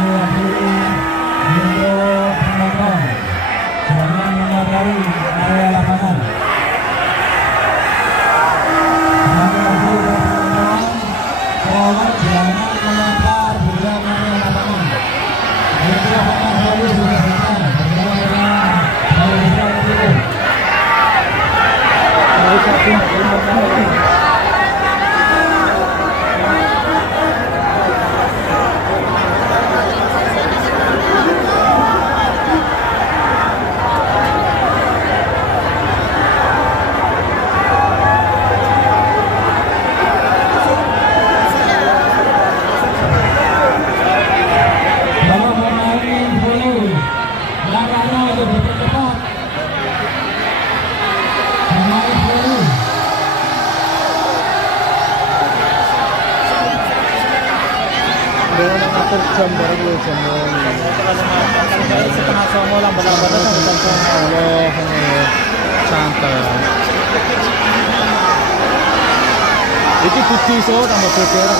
mewakili untuk penonton jangan mengotori area lapangan. Kami wakili untuk penonton tolong jangan melempar benda ke area lapangan. Itu lapangan baru sudah benar bersama dengan Malaysia United. Jam baru jam kali setengah songo lah benar-benar jam songo Allah santai iki putih so tambah beber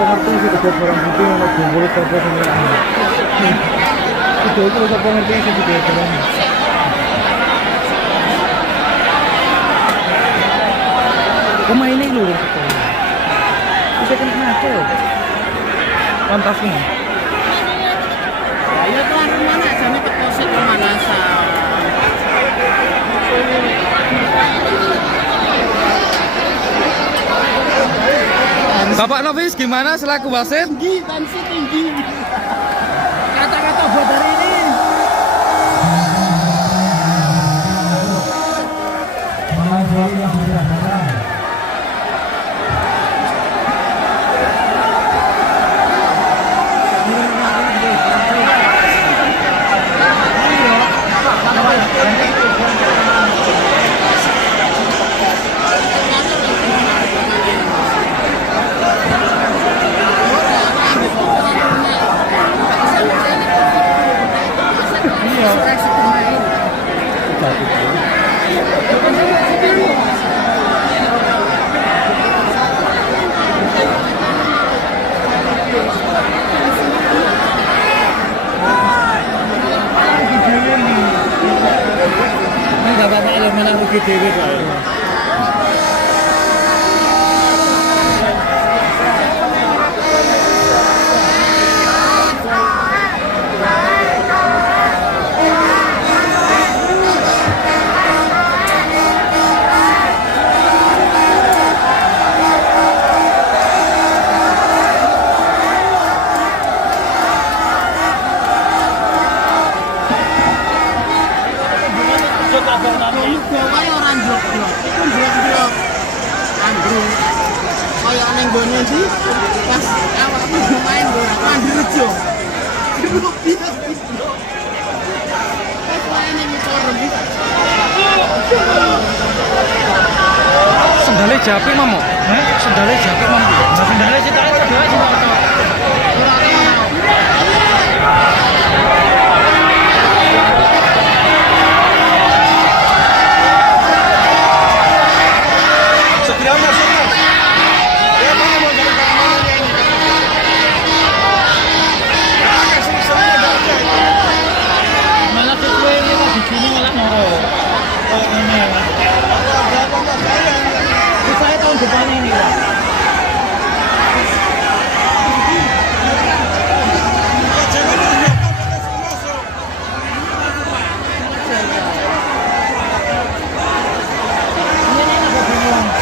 pengerti sih kerja barang bukti yang mau boleh kerja sama itu siapa pengerti sih kerja barang pemain ini loh bisa kena ngaco pantas nih ya tuan mana sana keposik kemana Bapak Nofis gimana selaku wasit? tinggi, tensi tinggi. Kata-kata buat hari ini. Sih pas awakmu main bola mandi rejo. Dulu bilang pas main yang forum sendalnya japik mamo sendalnya japik mamo sendalnya ceritanya kedua cuma depan ini Pak.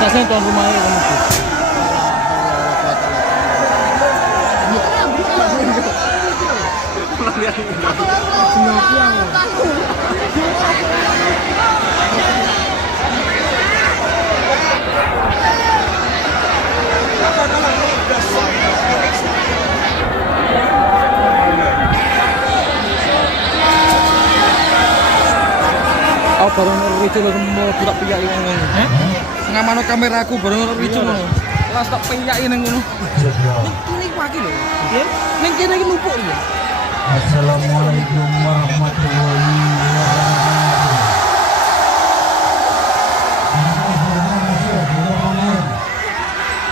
Saya tuan rumah ini kamu. Oh, baru ngerti lho mau buka piyak ngono. Ngamano kameraku baru ngerti ngono. Las tak piyak ning ngono. Ini pagi lho. Nggih. Ning kene iki numpuk lho. Assalamualaikum warahmatullahi wabarakatuh.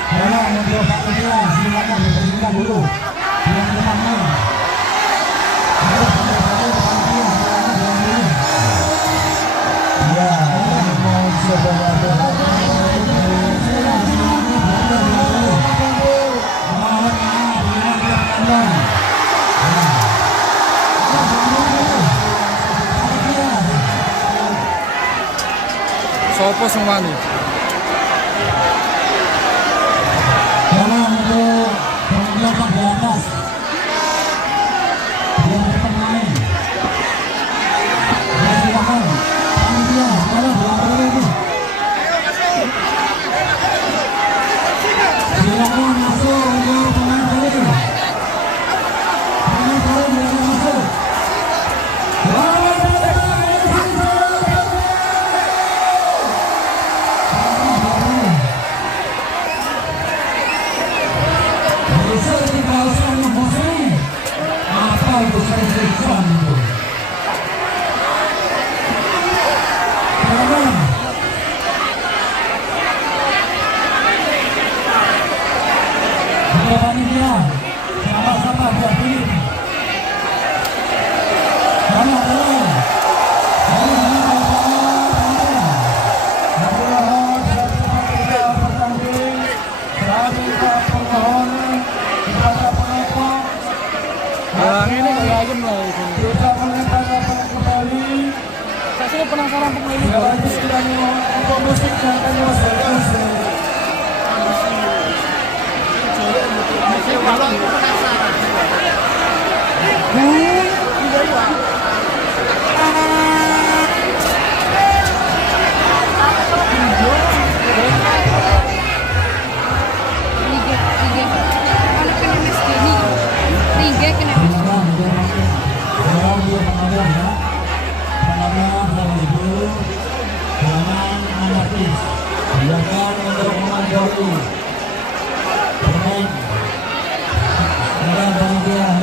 Tolong untuk Pak Ketua silakan diberhentikan dulu. Yang teman-teman. Ya, mohon saudara-saudara. Sopo semua nih? Tolong untuk penonton di atas. Biar pemain. Ya silakan. Panitia, tolong diambil itu. Silakan masuk untuk pemain ini. Pemain ini bisa masuk. Yang ini kayak ayam lah itu. Saya penasaran pemain ini. Untuk musik yang akan dihasilkan.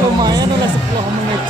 Lumayan udah 10 menit.